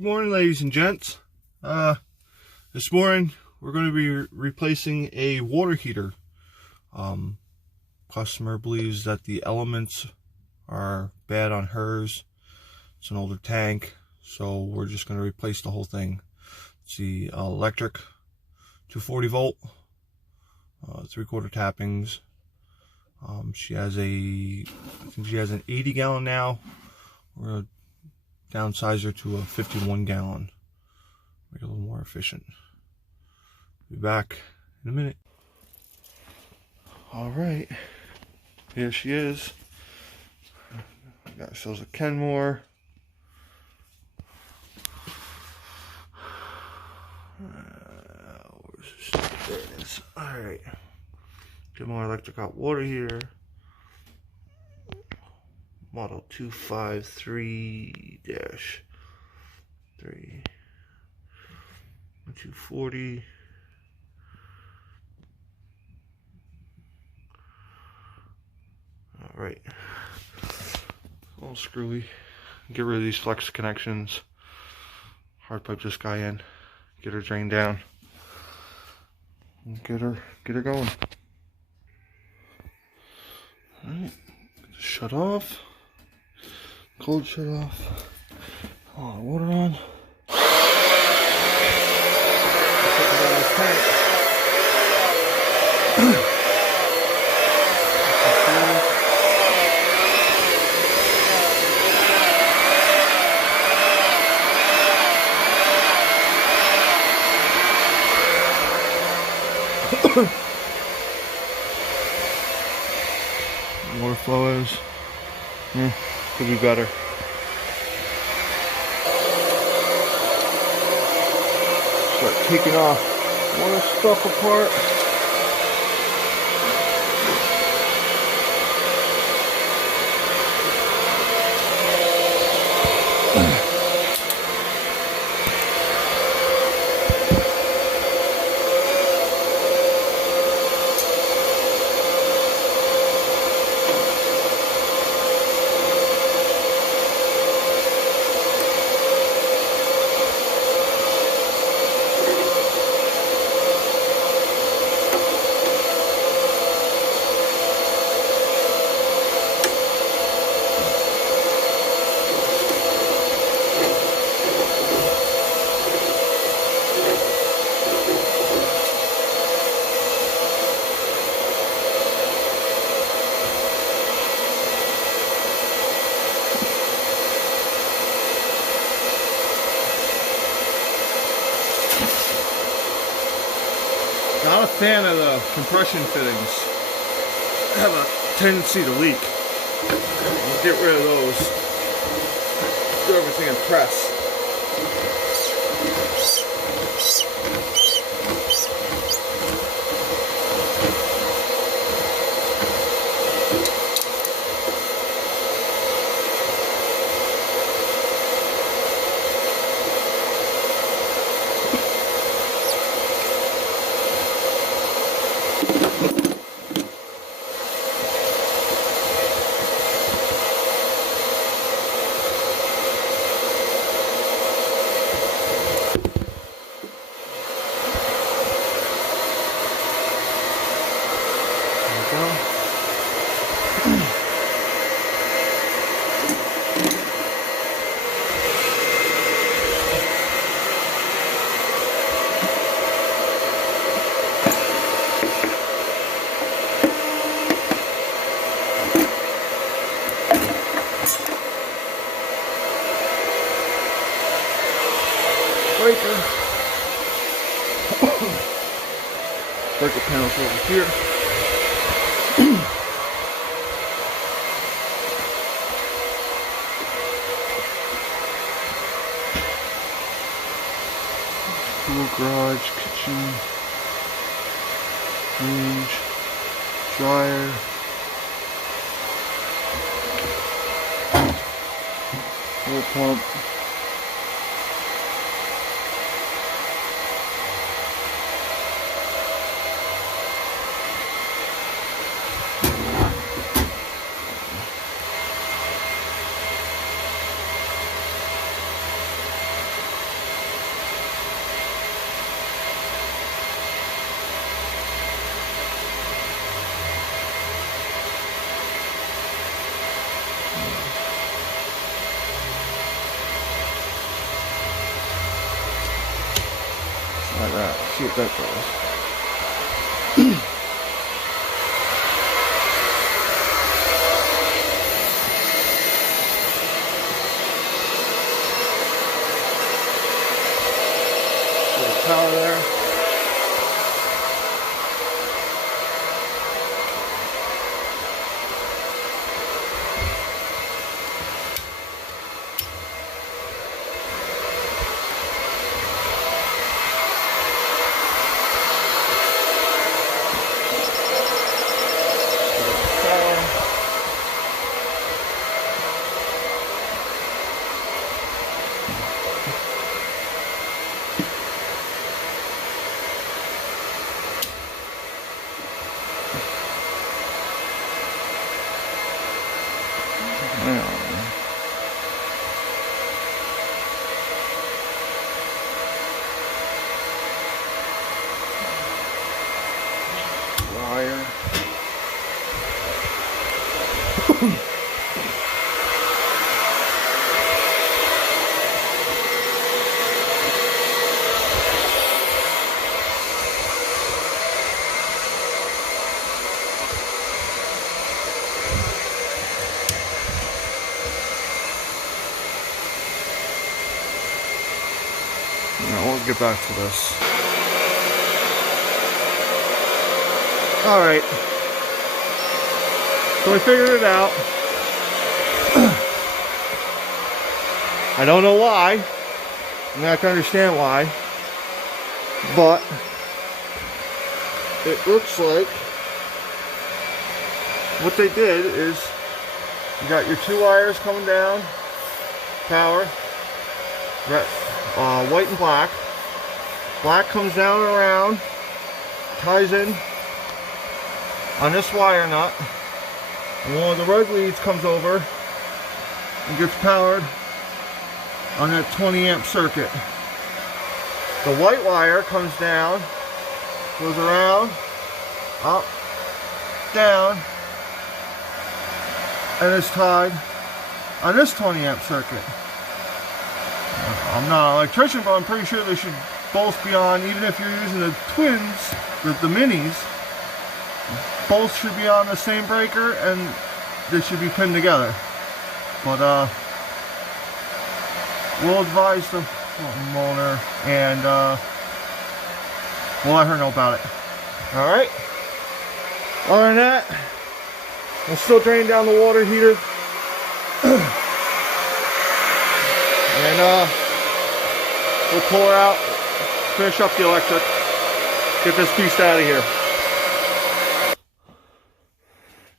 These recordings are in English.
Good morning, ladies and gents. This morning we're going to be replacing a water heater. Customer believes that the elements are bad on hers. It's an older tank, so we're just going to replace the whole thing. It's the electric 240 volt, 3/4 tappings. She has I think she has an 80 gallon now. We're going to downsize her to a 51 gallon. Make it a little more efficient. Be back in a minute. Alright, here she is. We got ourselves a Kenmore. There it is. Alright. Kenmore electric hot water heater. Model 253-3 240. All right, a little screwy. Get rid of these flex connections. Hard pipe this guy in. Get her drained down. And get her going. All right, shut off. Cold shut off. Oh, water on. Water flow is could be better. Start taking off more stuff apart. Not a fan of the compression fittings. Have a tendency to leak. We'll get rid of those. Do everything in press. Breaker panels over here. Cool garage, kitchen, range, dryer. Fuel pump. see what that does. Power there. Wire. Now we'll get back to this. Alright. So I figured it out. I don't know why. I'm not going to understand why. But it looks like what they did is you got your two wires coming down, power, white and black. Black comes down and around, ties in on this wire nut, and one of the red leads comes over and gets powered on that 20 amp circuit. The white wire comes down, goes around, up, down, and is tied on this 20 amp circuit. I'm not an electrician, but I'm pretty sure they should both be on, even if you're using the twins, the minis, both should be on the same breaker and they should be pinned together. But we'll advise the owner and we'll let her know about it. Alright. Other than that, I'll still drain down the water heater. And we'll pull her out, finish up the electric, get this piece out of here.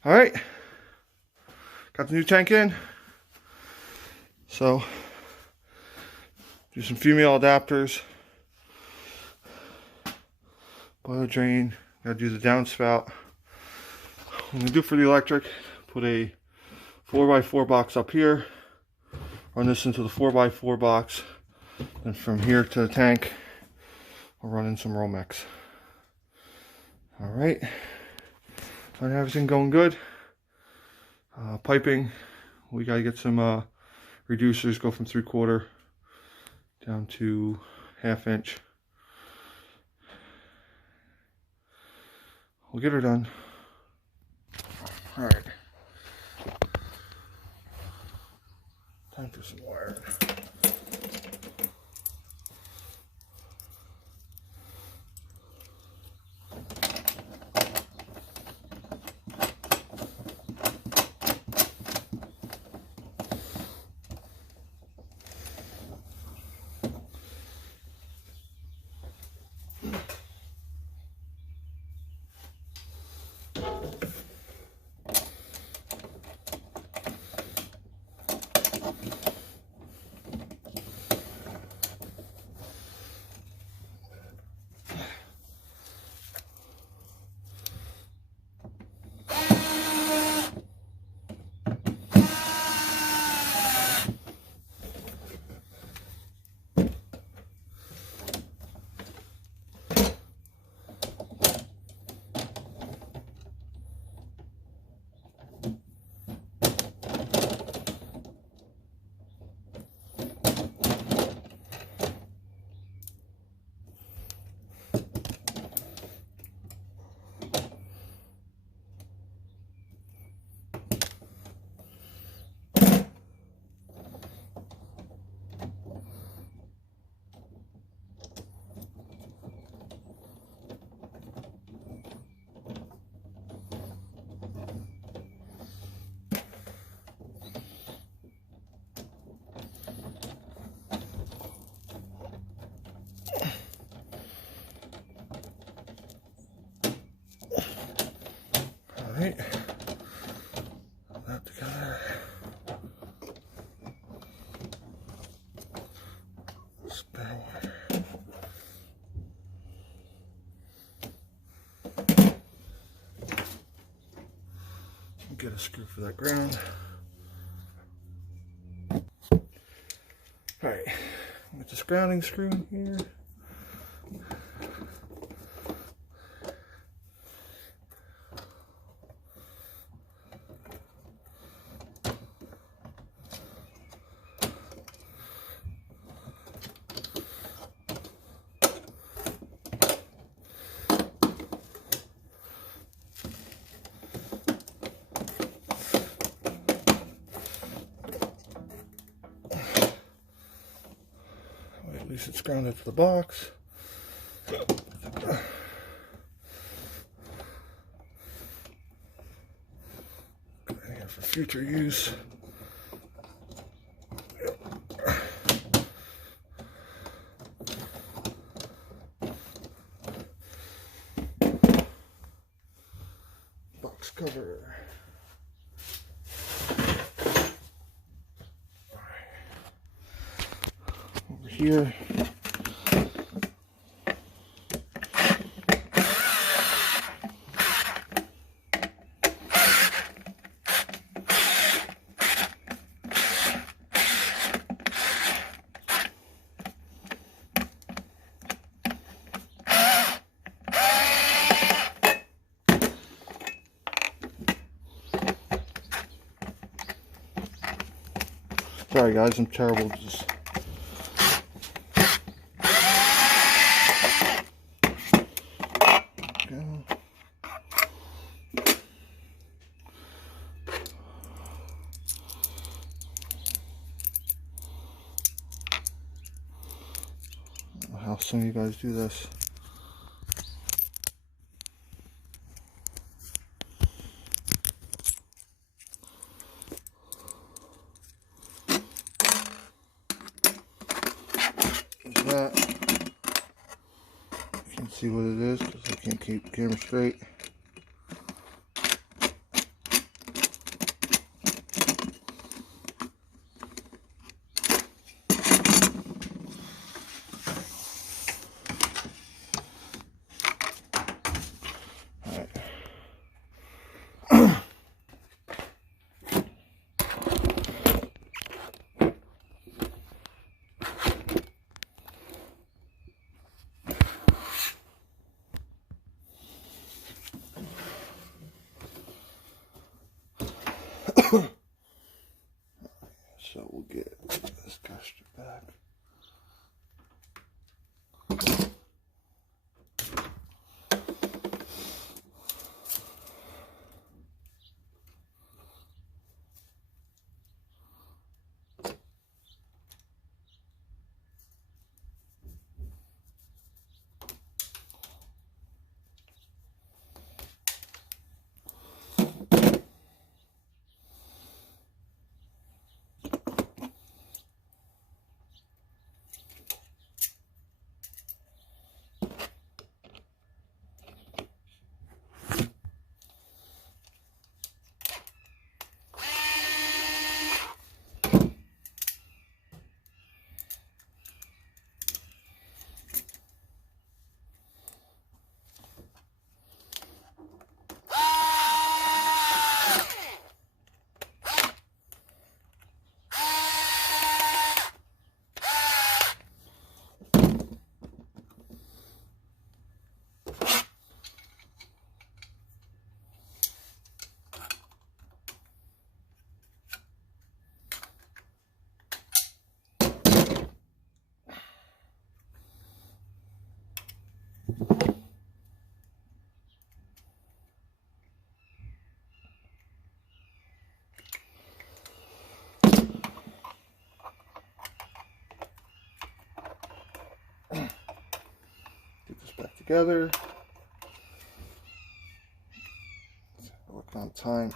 Alright, got the new tank in. So, do some female adapters, boiler drain, gotta do the downspout. I'm gonna do for the electric, put a 4x4 box up here, run this into the 4x4 box, and from here to the tank, I'll run in some Romex. Alright, and everything going good. Piping, we gotta get some reducers, go from 3/4 down to 1/2 inch. We'll get her done. Alright. Time for some wire. get a screw for that ground. Alright, get this grounding screw in here. At least it's grounded to the box. Put it in here for future use. Box cover. Over here. Sorry guys, I'm terrible. Just go. How soon you guys do this? That. You can see what it is because I can't keep the camera straight. So we'll get this caster back. Get this back together. Work on time.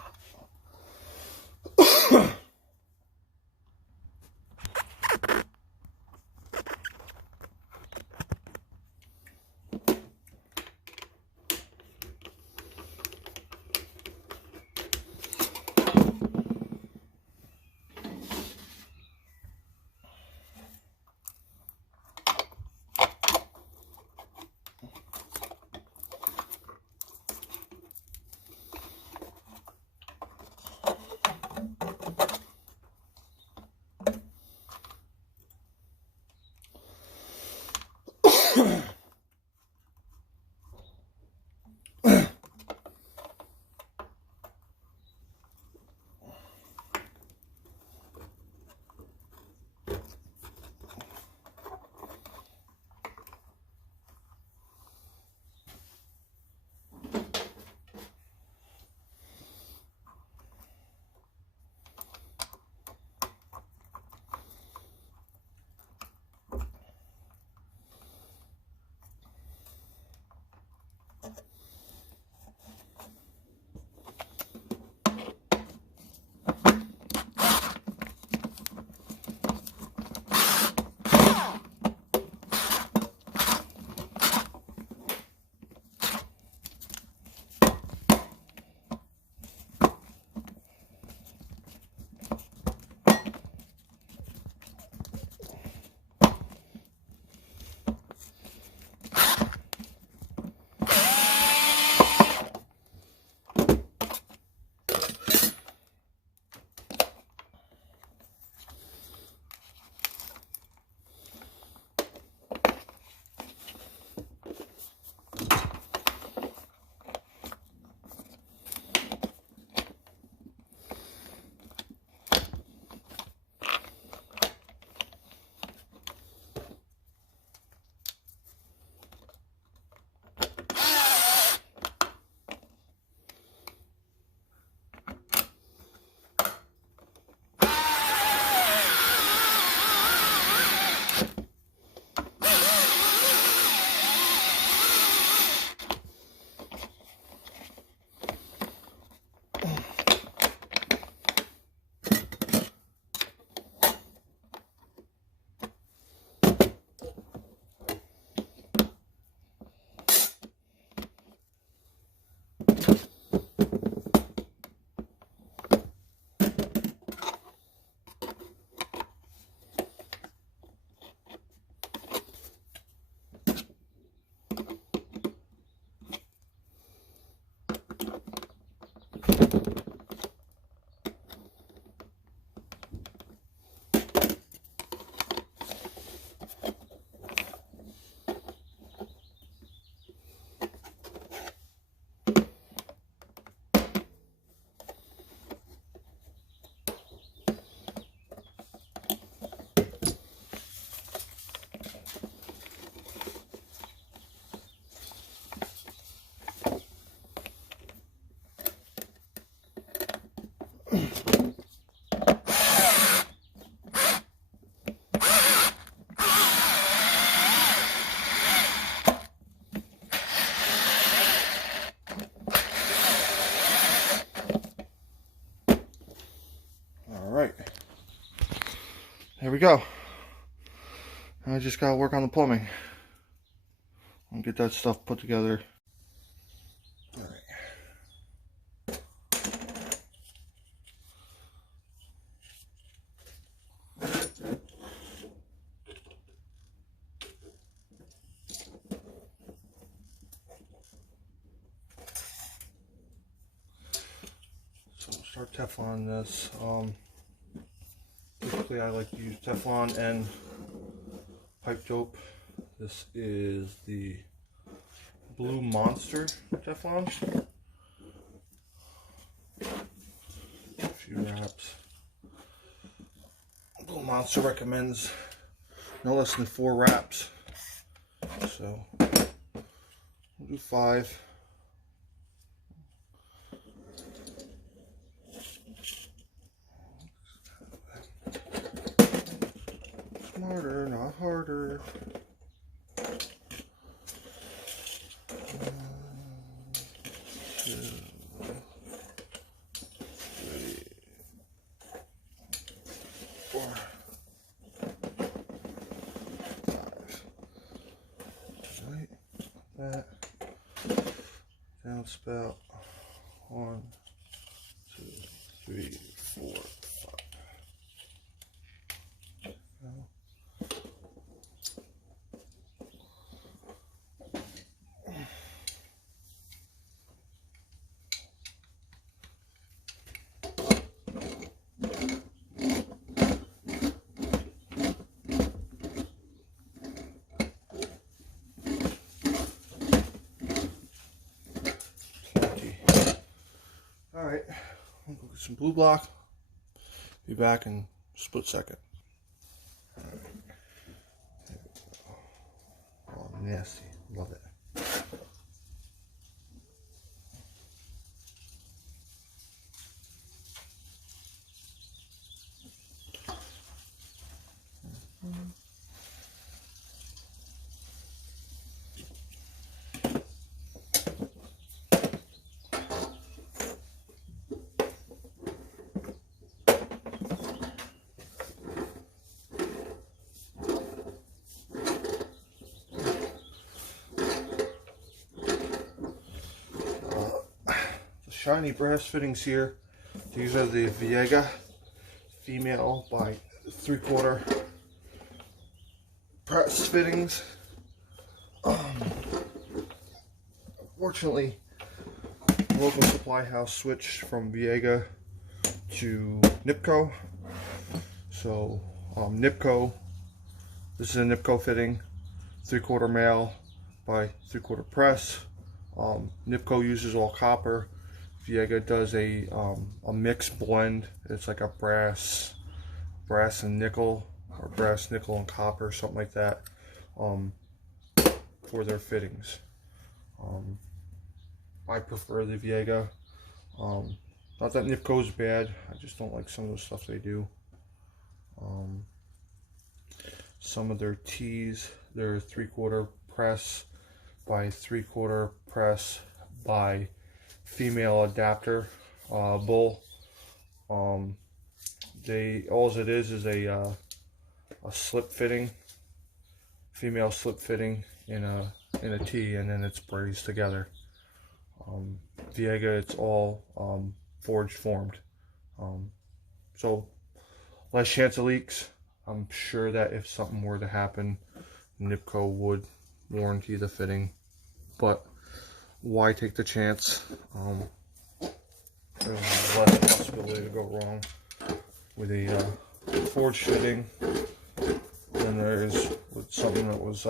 here we go. I just gotta work on the plumbing and get that stuff put together. All right. So we'll start Teflon this. Typically I like to use Teflon and pipe dope. This is the Blue Monster Teflon. A few wraps. Blue Monster recommends no less than 4 wraps. So we'll do 5. Smarter, not harder. 1, 2, 3, 4, 5. Right, that downspout. 1, 2, 3, 4, 5. Alright, I'll go get some blue block. Be back in a split second. Oh, nasty. Love it. Shiny brass fittings here. These are the Viega female by 3/4 press fittings. Fortunately, the local supply house switched from Viega to Nipco. So Nipco, this is a Nipco fitting, 3/4 male by 3/4 press. Nipco uses all copper. Viega does a mixed blend. It's like a brass and nickel, or brass, nickel, and copper, something like that, for their fittings. I prefer the Viega. Not that Nipco is bad, I just don't like some of the stuff they do. Some of their tees, they're 3/4 press by 3/4 press by female adapter bull. All it is a slip fitting, female slip fitting in a tee, and then it's braced together. Viega, it's all forged formed, so less chance of leaks. I'm sure that if something were to happen, Nipco would warranty the fitting, but why take the chance? There's less possibility to go wrong with a forged fitting than there is with something that was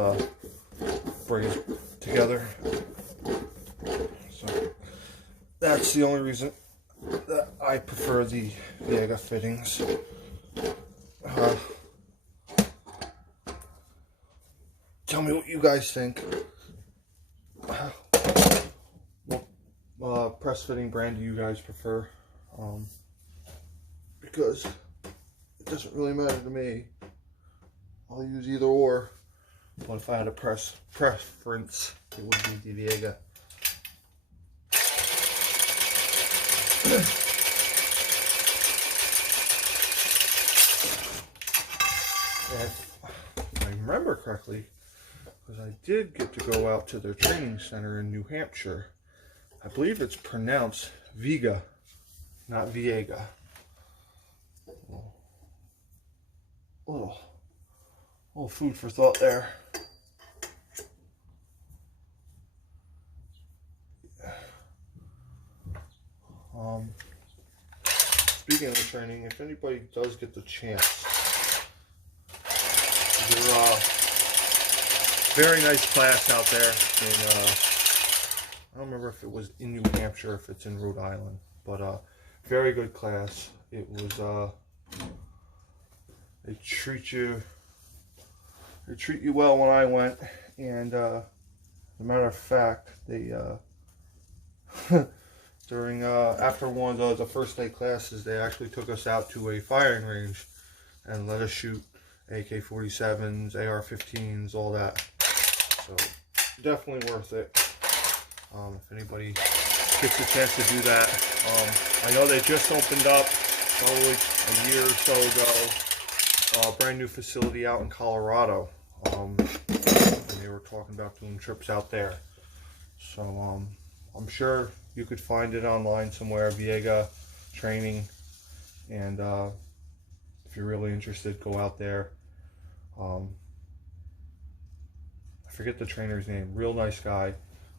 braced together. So that's the only reason that I prefer the Viega fittings. Tell me what you guys think. What press fitting brand do you guys prefer? Because it doesn't really matter to me. I'll use either or. But if I had a preference, it would be the Viega. if I remember correctly, because I did get to go out to their training center in New Hampshire. I believe it's pronounced Viga, not Viega. Little food for thought there. Speaking of training, if anybody does get the chance, there's a very nice class out there in, I don't remember if it was in New Hampshire or if it's in Rhode Island, but very good class. It was, they treat you well when I went, and as a matter of fact, they, during after one of the first day classes, they actually took us out to a firing range and let us shoot AK-47s, AR-15s, all that. So definitely worth it. If anybody gets a chance to do that, I know they just opened up probably a year or so ago, a brand new facility out in Colorado, and they were talking about doing trips out there. So I'm sure you could find it online somewhere, Viega training, and if you're really interested, go out there. I forget the trainer's name, real nice guy.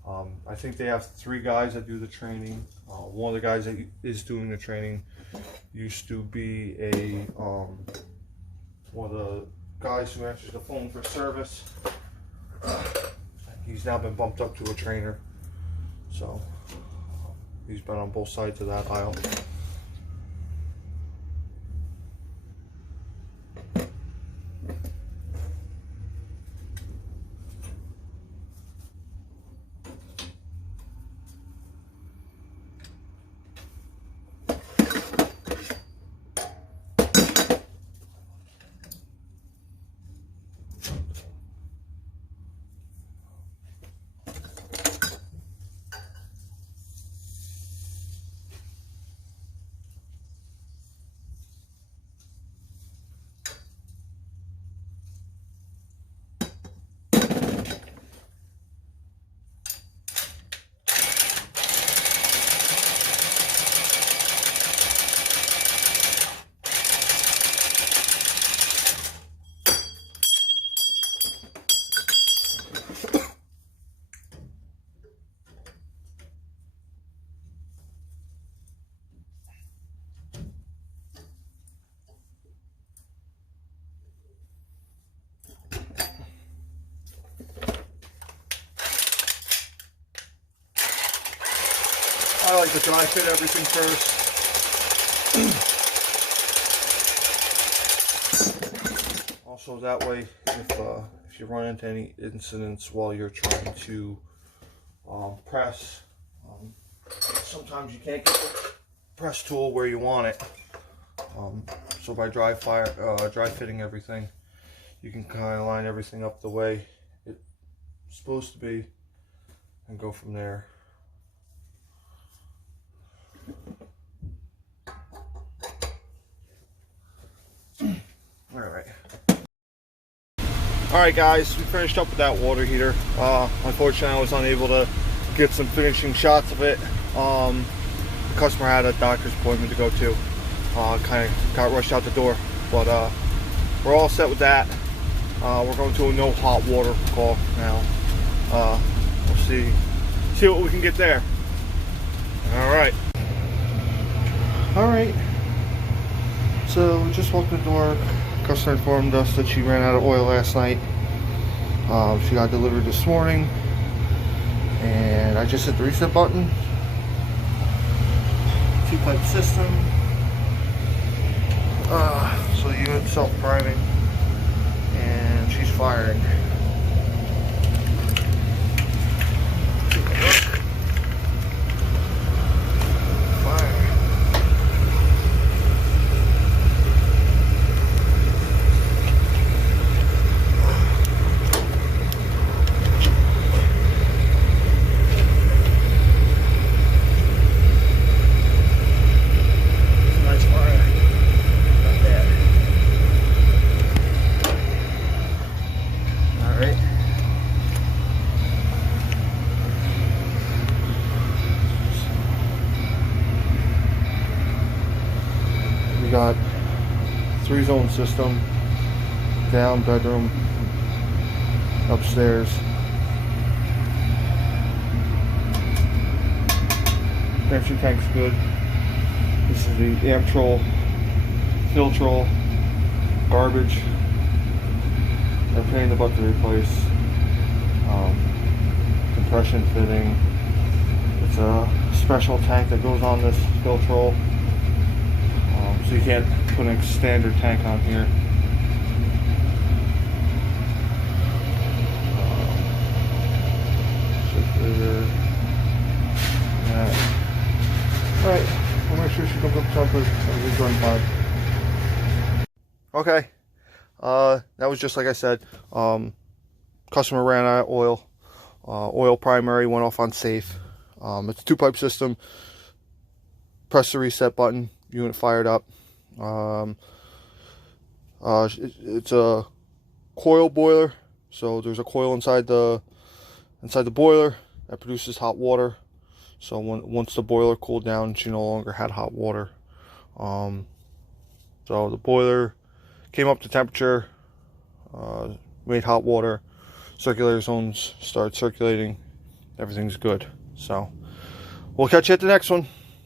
I think they have 3 guys that do the training. One of the guys that is doing the training used to be a one of the guys who answers the phone for service. He's now been bumped up to a trainer, so he's been on both sides of that aisle. I like to dry fit everything first. Also, that way, if you run into any incidents while you're trying to press, sometimes you can't get the press tool where you want it. So by dry fitting everything, you can kind of line everything up the way it's supposed to be and go from there. Alright guys, we finished up with that water heater. Unfortunately I was unable to get some finishing shots of it. The customer had a doctor's appointment to go to. Kind of got rushed out the door, but we're all set with that. We're going to a no hot water call now. We'll see what we can get there. Alright, so we just walked the door. Customer informed us that she ran out of oil last night. She got delivered this morning, and I just hit the reset button. 2-pipe system. So the unit's self-priming, and she's firing. sound system, down bedroom, upstairs. Entry tank's good. This is the Amtrol, Filtrol, garbage. They're a pain in the butt to replace. Compression fitting. It's a special tank that goes on this Filtrol. So you can't put a standard tank on here. Alright, we'll make sure she comes up tempered as we run by. Okay, that was just like I said. Customer ran out of oil. Oil primary went off on safe. It's a 2-pipe system. Press the reset button. Unit fired up. It's a coil boiler, so there's a coil inside the boiler that produces hot water. So once the boiler cooled down, she no longer had hot water. So the boiler came up to temperature, made hot water, circulator zones started circulating, everything's good. So we'll catch you at the next one.